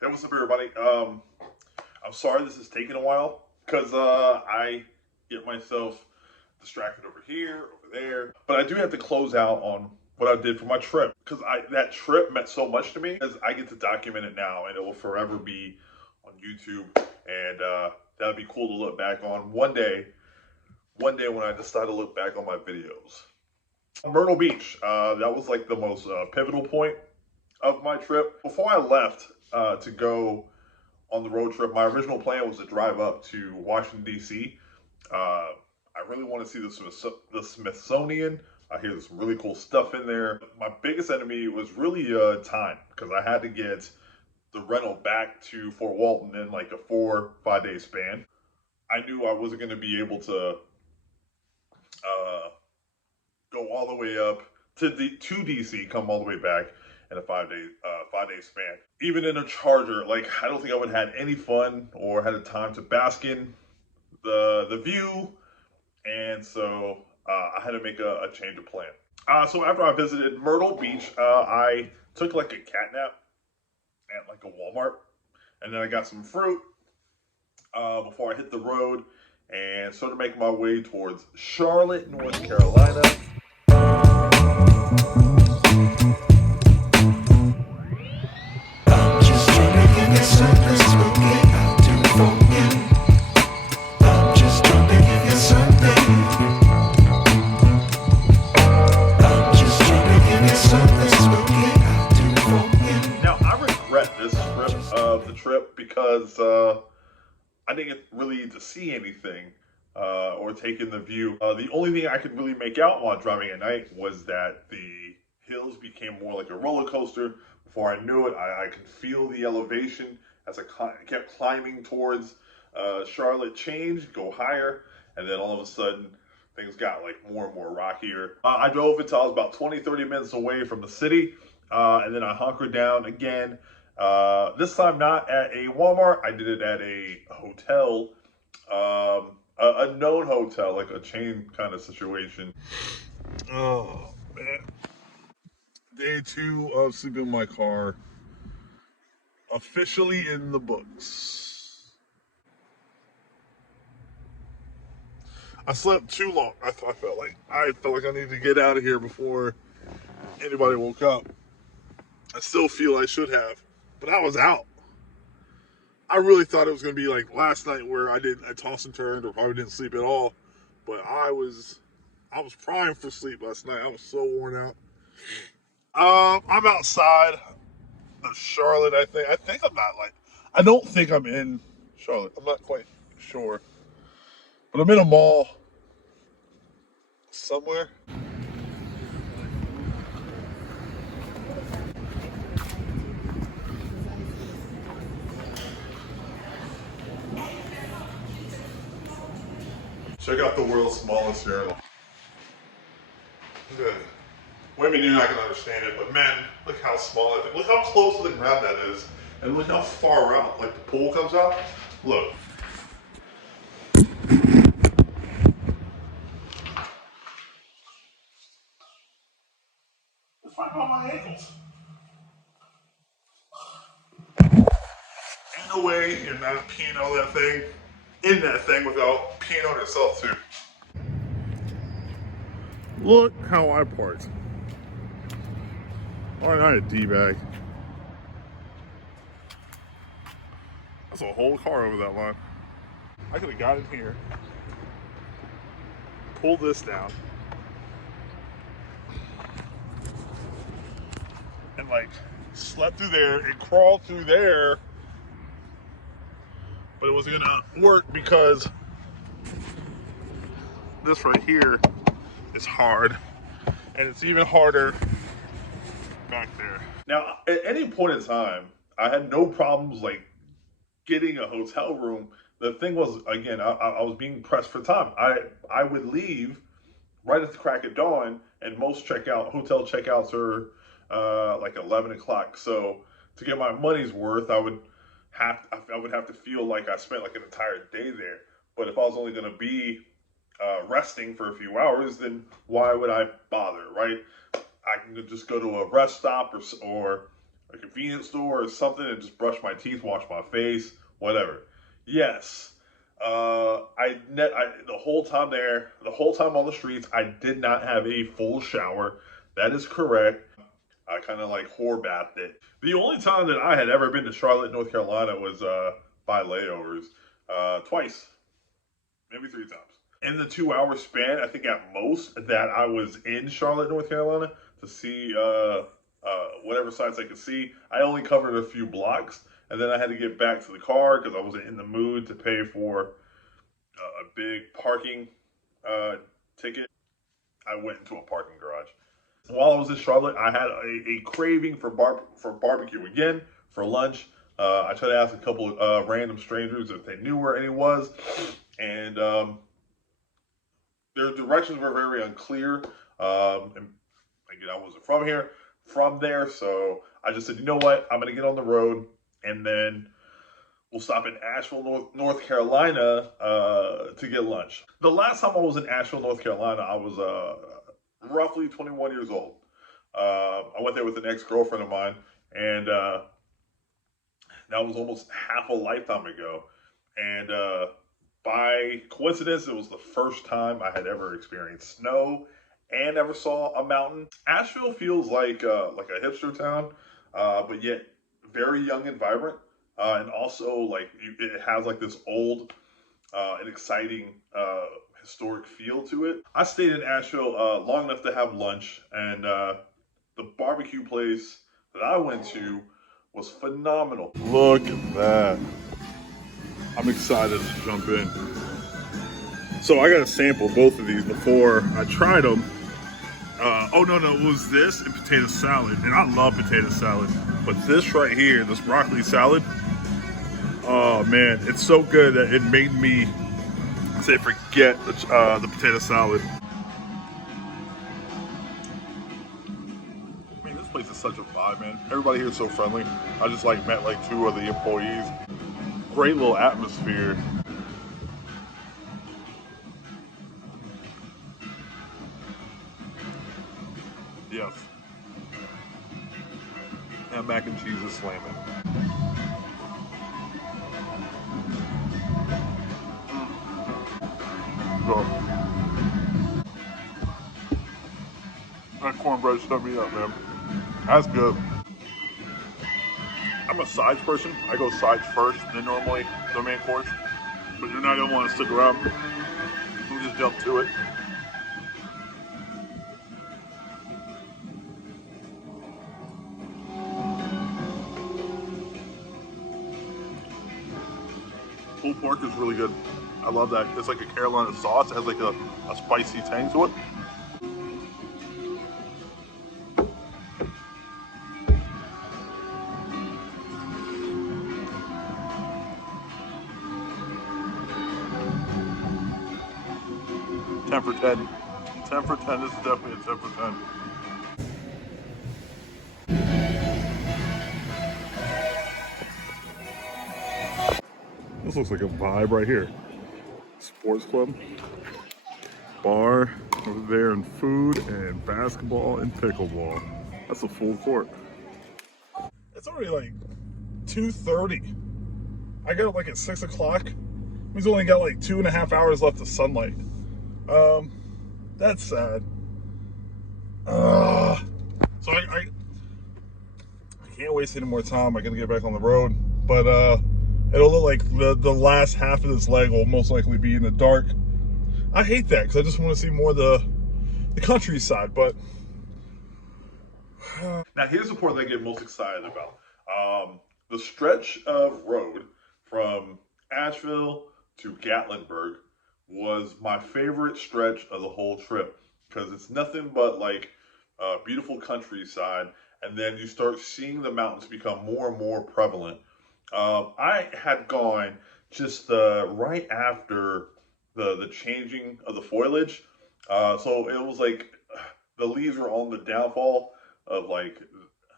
Hey, what's up, everybody? I'm sorry this is taking a while because I get myself distracted over here, over there. But I do have to close out on what I did for my trip because that trip meant so much to me. Because I get to document it now, and it will forever be on YouTube, and that'll be cool to look back on one day. One day when I decide to look back on my videos. Myrtle Beach, that was like the most pivotal point of my trip. Before I left to go on the road trip, my original plan was to drive up to Washington, D.C. I really want to see the Smithsonian. I hear there's some really cool stuff in there. My biggest enemy was really time, because I had to get the rental back to Fort Walton in like a 4-5 day span. I knew I wasn't going to be able to go all the way up to DC, come all the way back in a 5 day span. Even in a Charger, like I don't think I would have had any fun or had a time to bask in the view, and so I had to make a change of plan. So after I visited Myrtle Beach, I took like a cat nap at like a Walmart, and then I got some fruit before I hit the road and started making my way towards Charlotte, North Carolina. Trip because I didn't get really to see anything or take in the view. The only thing I could really make out while driving at night was that the hills became more like a roller coaster. Before I knew it, I could feel the elevation as I kept climbing towards Charlotte change, go higher, and then all of a sudden things got like more and more rockier. I drove until I was about 20-30 minutes away from the city, and then I hunkered down again. This time not at a Walmart, I did it at a hotel, a known hotel, like a chain kind of situation. Oh, man. Day 2 of sleeping in my car, officially in the books. I slept too long. I felt like I needed to get out of here before anybody woke up. I still feel I should have, but I was out. I really thought it was going to be like last night where I tossed and turned or probably didn't sleep at all. But I was primed for sleep last night. I was so worn out. I'm outside of Charlotte, I think. I don't think I'm in Charlotte. I'm not quite sure. But I'm in a mall somewhere. Check out the world's smallest urinal. Good. Women, you're not going to understand it, but men, look how small it is. Look how close to the ground that is. And look how far out, like the pool comes out. Look. It's right on my ankles. Ain't no way you're not peeing on that thing, in that thing, without peeing on yourself too. Look how I parked. Aren't I a D-bag? That's a whole car over that line. I could have got in here, pulled this down, and like slept through there and crawled through there, but it wasn't gonna work because this right here is hard, and it's even harder back there. Now, at any point in time, I had no problems like getting a hotel room. The thing was, again, I was being pressed for time. I would leave right at the crack of dawn, and most hotel checkouts are like 11 o'clock. So to get my money's worth, I would have to feel like I spent like an entire day there. But if I was only going to be resting for a few hours, then why would I bother, right? I can just go to a rest stop or a convenience store or something and just brush my teeth, wash my face, whatever. Yes. The whole time there, the whole time on the streets, I did not have a full shower. That is correct. I kind of like whore bathed it. The only time that I had ever been to Charlotte, North Carolina was by layovers, twice, maybe 3 times. In the 2 hour span, I think at most that I was in Charlotte, North Carolina to see whatever sites I could see. I only covered a few blocks, and then I had to get back to the car because I wasn't in the mood to pay for a big parking ticket. I went into a parking garage. While I was in Charlotte, I had a craving for barbecue again for lunch. I tried to ask a couple of random strangers if they knew where any was, and their directions were very unclear. And again, I wasn't from there, so I just said, you know what, I'm gonna get on the road, and then we'll stop in Asheville, North Carolina, to get lunch. The last time I was in Asheville, North Carolina, I was roughly 21 years old. I went there with an ex-girlfriend of mine, and that was almost half a lifetime ago. And by coincidence, it was the first time I had ever experienced snow and ever saw a mountain. Asheville feels like a hipster town, but yet very young and vibrant. And also, like, it has like this old and exciting historic feel to it. I stayed in Asheville long enough to have lunch, and the barbecue place that I went to was phenomenal. Look at that. I'm excited to jump in. So I got to sample both of these before I tried them. Oh no, it was this and potato salad, and I love potato salad. But this right here, this broccoli salad, oh man, it's so good that it made me say forget the potato salad. I mean, this place is such a vibe, man. Everybody here is so friendly. I just like met like 2 of the employees. Great little atmosphere. Yes. And mac and cheese is slamming. Oh, that cornbread stuffed me up, man. That's good. I'm a sides person. I go sides first, then normally the main course. But you're not gonna want to stick around. You just jump to it. Pulled pork is really good. I love that. It's like a Carolina sauce. It has like a spicy tang to it. Ten for 10. 10 for 10. This is definitely a 10 for 10. This looks like a vibe right here. Sports club, bar over there, and food and basketball and pickleball. That's a full court. It's already like 2:30. I got up like at 6 o'clock. He's only got like 2.5 hours left of sunlight. That's sad. So I can't waste any more time. I gotta get back on the road, but it'll look like the last half of this leg will most likely be in the dark. I hate that because I just want to see more of the countryside. But now here's the part that I get most excited about: the stretch of road from Asheville to Gatlinburg was my favorite stretch of the whole trip because it's nothing but like beautiful countryside, and then you start seeing the mountains become more and more prevalent. I had gone just right after the changing of the foliage, so it was like the leaves were on the downfall of like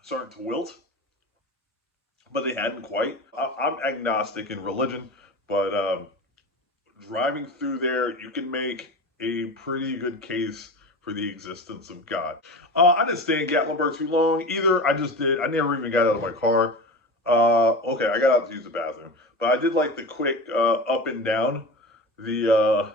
starting to wilt, but they hadn't quite. I'm agnostic in religion, but driving through there, you can make a pretty good case for the existence of God. I didn't stay in Gatlinburg too long either. I never even got out of my car. Okay, I got out to use the bathroom, but I did like the quick up and down the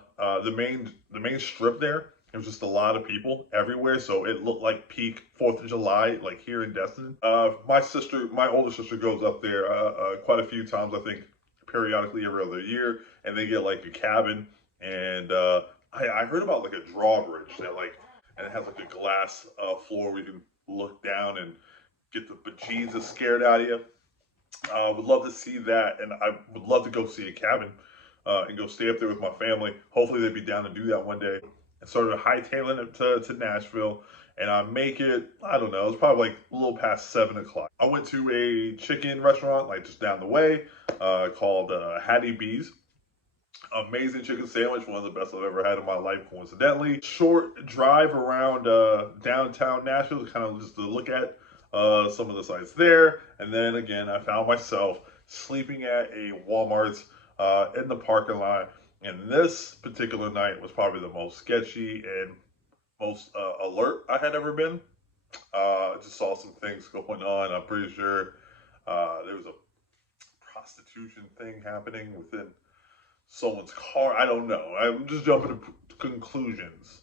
main strip there. It was just a lot of people everywhere, so it looked like peak 4th of July, like here in Destin. My older sister goes up there quite a few times, I think, periodically every other year, and they get like a cabin. And I heard about like a drawbridge and it has like a glass floor where you can look down and get the bejesus scared out of you. Would love to see that, and I would love to go see a cabin and go stay up there with my family. Hopefully, they'd be down to do that one day. And started hightailing it to Nashville, and I make it. I don't know. It's probably like a little past 7 o'clock. I went to a chicken restaurant like just down the way called Hattie B's. Amazing chicken sandwich, one of the best I've ever had in my life, coincidentally. Short drive around downtown Nashville to kind of just to look at some of the sites there. And then again, I found myself sleeping at a Walmart in the parking lot. And this particular night was probably the most sketchy and most alert I had ever been. I just saw some things going on. I'm pretty sure there was a prostitution thing happening within someone's car. I don't know. I'm just jumping to conclusions.